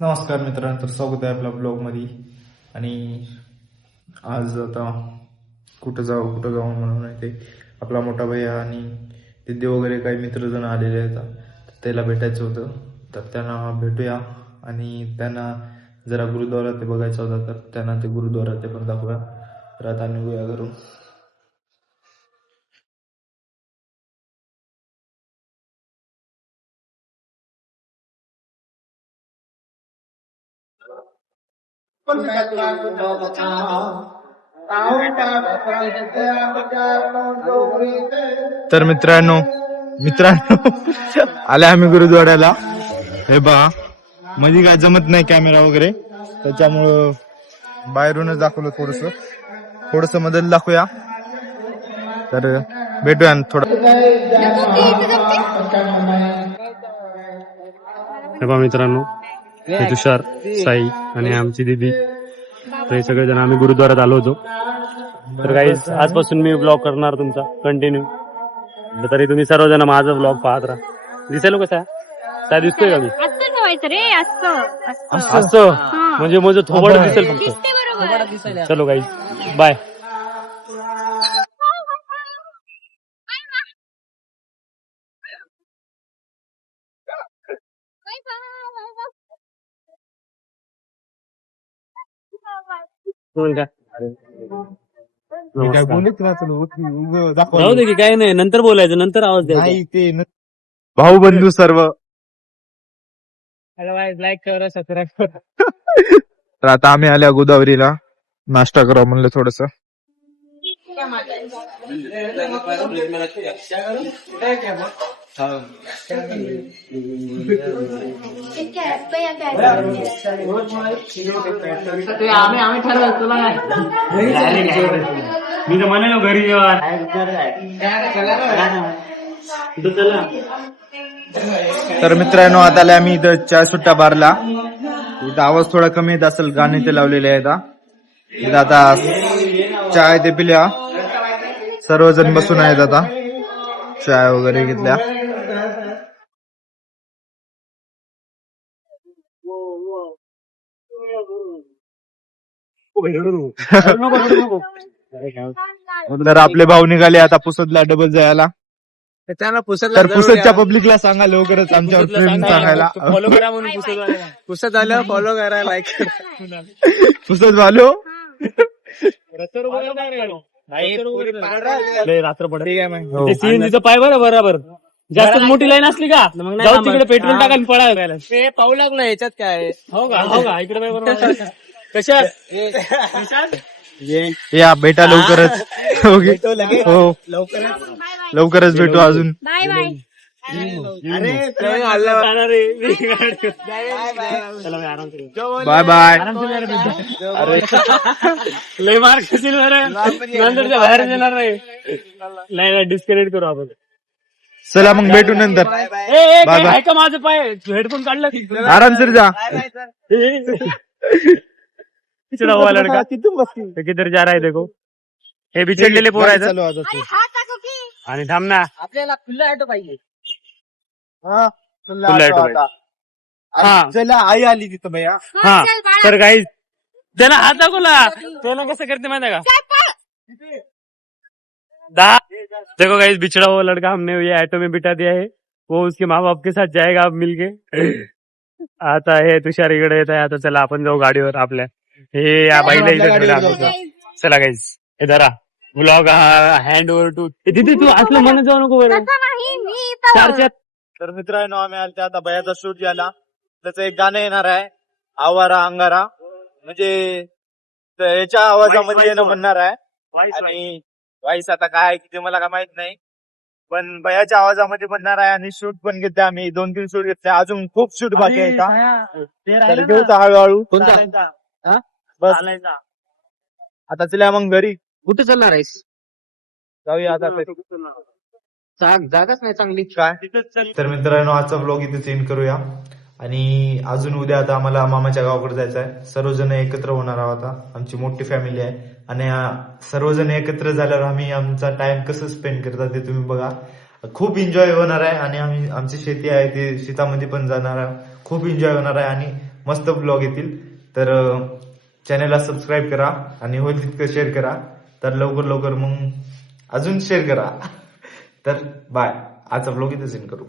नमस्कार मित्रांनो, तर स्वागत आहे आपल्या ब्लॉग मध्ये. आणि आज आता कुठं जाऊ म्हणून आहे ते आपला मोठा भैया आणि दिदी वगैरे काही मित्रजण आलेले आहेत. तर त्याला भेटायचं होतं, तर त्यांना भेटूया. आणि त्यांना जरा गुरुद्वारा ते बघायचा होता, तर त्यांना ते गुरुद्वारा ते पण दाखवूया. तर आता निघूया घरून. तर मित्रांनो आले आम्ही गुरुद्वाड्याला. हे बघा, मध्ये काय जमत नाही कॅमेरा वगैरे, त्याच्यामुळं बाहेरूनच दाखवलं. थोडस मदत दाखवूया. तर भेटूया थोडं. हे पहा मित्रांनो, हे तुषार, साई आणि आमची दिदी, तर हे सगळेजण आम्ही गुरुद्वारात आलो होतो. तर काही आजपासून मी ब्लॉग करणार तुमचा कंटिन्यू. तरी तुम्ही सर्वजण माझा ब्लॉग पाहत राहा. दिसेल कसा काय दिसतोय का मी? असं म्हणजे माझं थोबड दिसेल फक्त. चलो काही बाय. जाऊ दे की, काही नाही, नंतर बोलायचं, नंतर आवाज द्यायचा. भाऊ बंधू सर्व. लाईक करा, सबस्क्राईब करा. तर आता आम्ही आल्या गोदावरीला नाश्ता करा म्हणलं थोडस. मी तर म्हणालो घरी जेव्हा. तर मित्रांनो, आता आले आम्ही इथं चाय सुट्टा बारला. इथं आवाज थोडा कमी येत असेल, गाणे ते लावलेले आहेत. इथं आता चाय ते पिल्या, सर्वजण बसून आहेत. आता चाय वगैरे घेतल्या. तर आपले भाऊ निघाले आता पुसदला डबल जायला. त्यांना तर पुसदच्या पब्लिकला सांगा लवकरच आमच्या फ्रेंड सांगायला. फॉलो करा म्हणून पुस्तक आलं, फॉलो करा, लाईक करा. पुसद वालो रात्र पडत हो. सीएनजीचं पाय बरोबर. जास्त मोठी लाईन असली का जाऊ तिकडे पेट्रोल टाका आणि पळा. ते पाहू लागलं याच्यात काय. हो का इकडे पाय बरोबर. कशा या भेटा लवकरच. हो, लवकरच भेटू अजून. Bye bye. Bye bye. लय मार्क असेल नंतरच्या बाहेर येणार नाही. डिस्कनेक्ट करू आपण. चला मग भेटू नंतर. Bye bye. का माझं पाय हेडफोन काढलं, आरामशीर जा. पिछड़ा हुआ लड़का किधर जा रहा है देखो. हे बिछडलेले पोर आहेत. आणि थांब ना, आपल्याला खुल्ला ऑटो पाहिजे. चला, आई आली तिथं भैया. हा. तर गाइस त्याला हात दाखवला, त्याला कसं करते माहिती का. देखो गाइस, बिछड़ा हुआ लड़का हमने ये ऑटो में बिठा दिया है. वो उसके माँ बाप के साथ जाएगा अब मिलके. आता हे तुषार इकडे येत आहे. आता चला आपण जाऊ गाडीवर आपल्या. हे या बाईला इथे चला गाइस. हे धरा ब्लॉग हँड ओव्हर टू तिथे. तू असलं म्हणत जाऊ नको बरं. तर मित्रांनो, आम्ही आलते आता भैयाचा शूट झाला. त्याचं एक गाणं येणार आहे, आवारा अंगारा. म्हणजे याच्या आवाजामध्ये येणं म्हणणार आहे. आणि वाईस आता काय किती मला काय माहित नाही, पण भैयाच्या आवाजामध्ये बनणार आहे. आणि शूट पण घेतले आम्ही, 2-3 शूट घेतले. अजून खूप शूट बाकी आहे का, घेऊ हळूहळू. बस आता चला मग घरी. कुठे चालणार आहेस? जाऊया आता. जागाच नाही चांगली. काय तर मित्रांनो, आजचा ब्लॉग इथे सेंड करूया. आणि अजून उद्या आता आम्हाला मामाच्या गावाकडे जायचं आहे. सर्वजण एकत्र होणार आहोत. आमची मोठी फॅमिली आहे. आणि सर्वजण एकत्र झाल्यावर आम्ही आमचा टाइम कसं स्पेंड करतात ते तुम्ही बघा. खूप एन्जॉय होणार आहे. आणि आमची शेती आहे, ते शेतामध्ये पण जाणार आहे. खूप एन्जॉय होणार आहे. आणि मस्त ब्लॉग येतील. तर चॅनलला सबस्क्राईब करा आणि होईल तितकं शेअर करा. तर लवकर मग अजून शेअर करा. तर बाय. आजचा ब्लॉग इथेच एंड करू.